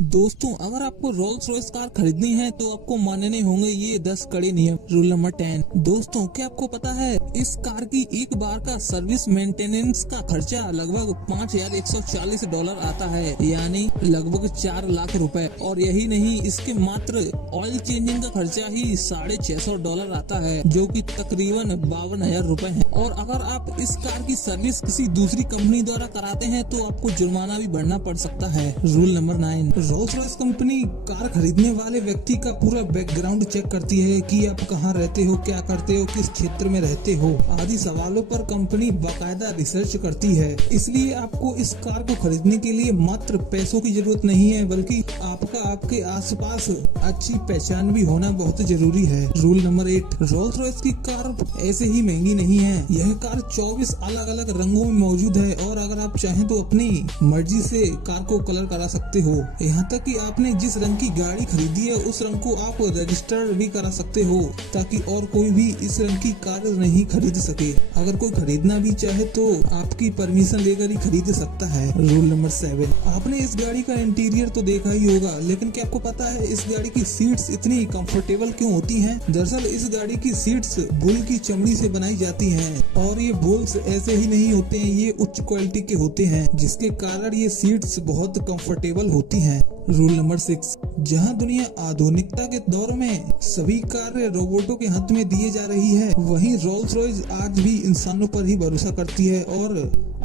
दोस्तों, अगर आपको रोल्स रॉयस कार खरीदनी है तो आपको मानने होंगे ये 10 कड़े नियम। Rule number 10। दोस्तों, क्या आपको पता है इस कार की एक बार का सर्विस मेंटेनेंस का खर्चा लगभग $5,140 आता है, यानी लगभग 4 लाख रुपए। और यही नहीं, इसके मात्र ऑयल चेंजिंग का खर्चा ही $650 आता है, जो कि तकरीबन 52,000 रुपए है। और अगर आप इस कार की सर्विस किसी दूसरी कंपनी द्वारा कराते हैं तो आपको जुर्माना भी भरना पड़ सकता है। Rule number 9। Rolls Royce company car खरीदने वाले व्यक्ति का पूरा बैकग्राउंड चेक करती है कि आप कहाँ रहते हो, क्या करते हो, किस क्षेत्र में रहते हो आदि सवालों पर कंपनी बाकायदा रिसर्च करती है। इसलिए आपको इस कार को खरीदने के लिए मात्र पैसों की जरूरत नहीं है, बल्कि आपका आपके आसपास अच्छी पहचान भी होना बहुत जरूरी है। Rule number 8। रोल्स रॉयस की कार ऐसे ही महंगी नहीं है। यह कार 24 अलग अलग रंगों में मौजूद है और अगर आप चाहें तो अपनी मर्जी से कार को कलर करा सकते हो। यहाँ तक कि आपने जिस रंग की गाड़ी खरीदी है उस रंग को आप रजिस्टर भी करा सकते हो, ताकि और कोई भी इस रंग की कार नहीं खरीद सके। अगर कोई खरीदना भी चाहे तो आपकी परमिशन लेकर ही खरीद सकता है। Rule number 7। आपने इस गाड़ी का इंटीरियर तो देखा ही होगा, लेकिन क्या आपको पता है इस गाड़ी की सीट्स इतनी कंफर्टेबल क्यों होती हैं? दरअसल इस गाड़ी की सीट्स बुल की चमड़ी से बनाई जाती हैं और ये बुल्स ऐसे ही नहीं होते हैं, ये उच्च क्वालिटी के होते हैं, जिसके कारण ये सीट्स बहुत कंफर्टेबल होती हैं। Rule number 6। जहां दुनिया आधुनिकता के दौर में सभी कार्य रोबोटों के हाथ में दिए जा रही है, वहीं रोल्स रॉयस आज भी इंसानों पर ही भरोसा करती है और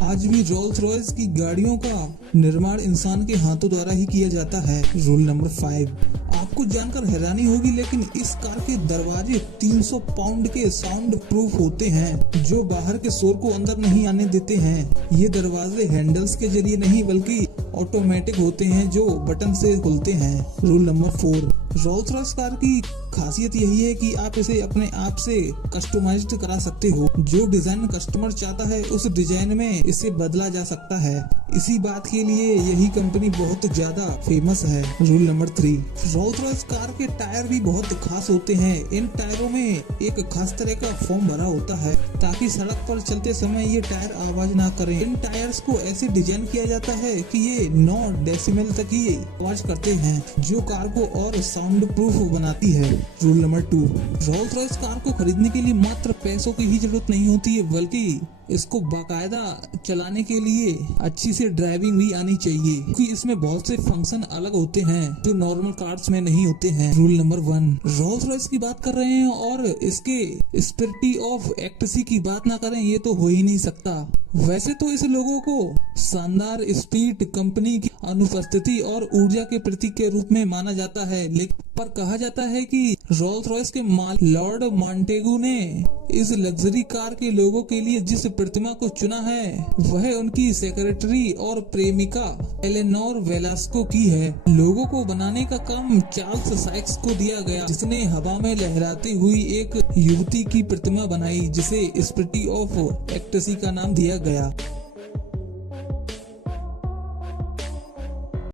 आज भी रोल्स रॉयस की गाड़ियों का निर्माण इंसान के हाथों द्वारा ही किया जाता है। Rule number 5। आपको जानकर हैरानी होगी, लेकिन इस कार के दरवाजे 300 पाउंड के साउंड प्रूफ होते हैं, जो बाहर के शोर को अंदर नहीं आने देते हैं। ये दरवाजे हैंडल्स के जरिए नहीं बल्कि ऑटोमेटिक होते हैं, जो बटन से खुलते हैं। Rule number 4। Rolls Royce car की खासियत यही है कि आप इसे अपने आप से कस्टमाइज्ड करा सकते हो। जो डिजाइन कस्टमर चाहता है उस डिजाइन में इसे बदला जा सकता है। इसी बात के लिए यही कंपनी बहुत ज्यादा फेमस है। Rule number 3। Rolls Royce car के टायर भी बहुत खास होते हैं। इन टायरों में एक खास तरह का फोम भरा होता है ताकि सड़क पर चलते समय ये टायर आवाज ना करें। इन टायर्स को ऐसे डिजाइन किया जाता है कि ये 9 डेसिबल तक ही आवाज करते हैं, जो कार को और साउंड प्रूफ बनाती है। Rule number 2। Rolls Royce car को खरीदने के लिए मात्र पैसों की ही जरूरत नहीं होती है, बल्कि इसको बाकायदा चलाने के लिए अच्छी से ड्राइविंग भी आनी चाहिए, क्योंकि इसमें बहुत से फंक्शन अलग होते हैं जो नॉर्मल कार्स में नहीं होते हैं। Rule number 1। रोल्स रॉयस की बात कर रहे हैं और इसके स्पिरिट ऑफ एक्टसी की बात ना करें, ये तो हो ही नहीं सकता। वैसे तो इस लोगों को शानदार स्पीड, कंपनी की अनुपस्थिति और ऊर्जा के प्रतीक के रूप में माना जाता है, लेकिन पर कहा जाता है कि रोल्स रॉयस के मालिक लॉर्ड मॉन्टेगू ने इस लग्जरी कार के लोगों के लिए जिस प्रतिमा को चुना है वह उनकी सेक्रेटरी और प्रेमिका एलेनोर वेलास्को की है। लोगों को बनाने का काम चार्ल्स साइक्स को दिया गया, जिसने हवा में लहराती हुई एक युवती की प्रतिमा बनाई, जिसे स्पिरिट ऑफ एक्टसी का नाम दिया गया।